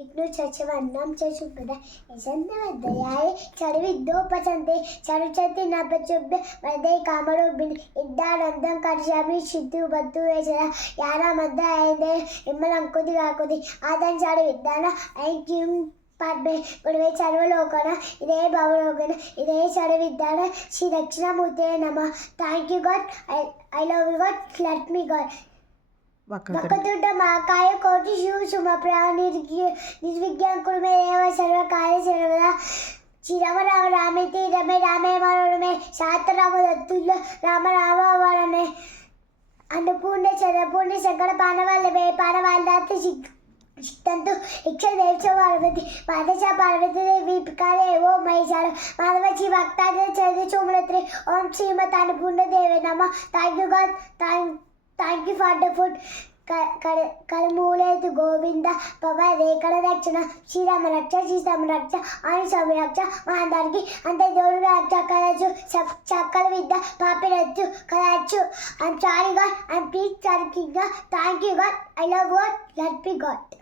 विष्णु चचवन्नम च शुभ्र यशन्नवदयाय चरविद्योपचन्ते चरुचति न प्रचुभ्य वरदे कामरूपिणि इद्दानन्दं कर्षामि शिद्धु बद्धु यशरा यारा मध्य आयदे इम्मलंकुति काकुति आदं चरविद्दान ऐक्यं पाड्बे गुरुवे चरवलोकन इदे भवलोकन इदे चरविद्दान श्री दक्षिणामूर्ते नमः. Thank you God. I love you God. Let me God. Vakratunda महाकाय कोटि सूक्ष्मप्राण निर्विघ्नं कुरु मे देव सर्वकार्येषु सर्वदा. श्रीराम राम रामेति रमे रामे मनोरमे शान्तराम तत्तुल्य राम राम वरणे अन्नपूर्णे चंद्रपूर्णे सकल पानवल्लभे पानवल्लाते चित्तन्तु इक्षदेव पार्वती माता पार्वती देवी पिकारे ओम महेशार माधवची भक्तादे चरित चोमलत्रे ओम श्रीमत अन्नपूर्ण देवे नमः. Thank you God. Thank you for the food. Kalmule to Govinda, Papa, Rekala Rakshana, Shirama Raksha, Shisam Raksha, Anisami Raksha, Mandargi, and the Dora Chakalachu, Chakal with the Papiratu, Kalachu. I'm sorry God, I'm pleased, Thank you God. I love God, let me God.